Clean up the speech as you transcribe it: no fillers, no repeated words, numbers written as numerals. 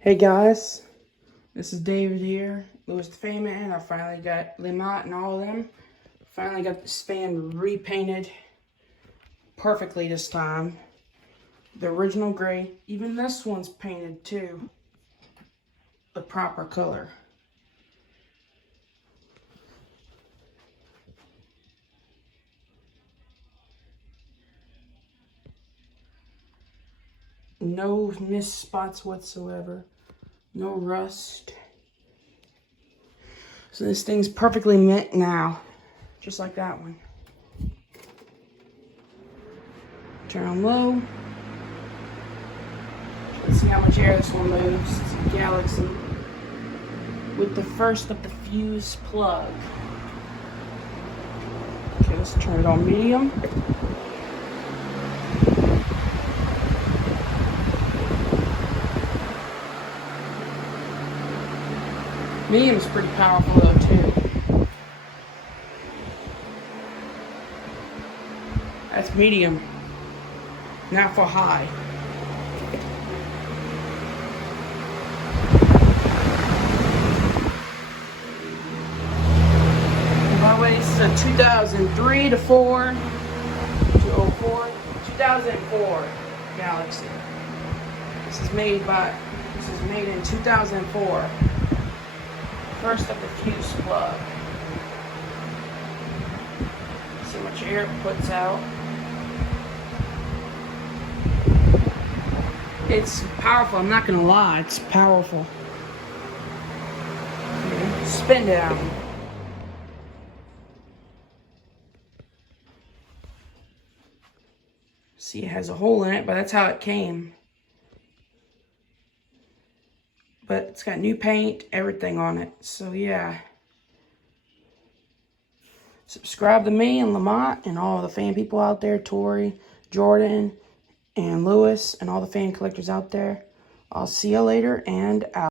Hey guys, this is David here, Lewis the Fan Man. I finally got Limot and all of them. Finally got this fan repainted perfectly this time. The original gray. Even this one's painted too. The proper color. No missed spots whatsoever. No rust. So this thing's perfectly mint now. Just like that one. Turn on low. Let's see how much air this one moves. It's a Galaxy. With the first of the fuse plug. Okay, let's turn it on medium. Medium's pretty powerful though too. That's medium. Now for high. By the way, this is a 2003 to 4 to 04, 2004 Galaxy. This is made in 2004. First of the fuse plug. See how much air it puts out. It's powerful, I'm not gonna lie, it's powerful. Okay. Spin it out. See, it has a hole in it, but that's how it came. But it's got new paint, everything on it. So yeah. Subscribe to me and Lamont and all the fan people out there. Tori, Jordan, and Lewis, and all the fan collectors out there. I'll see you later and out.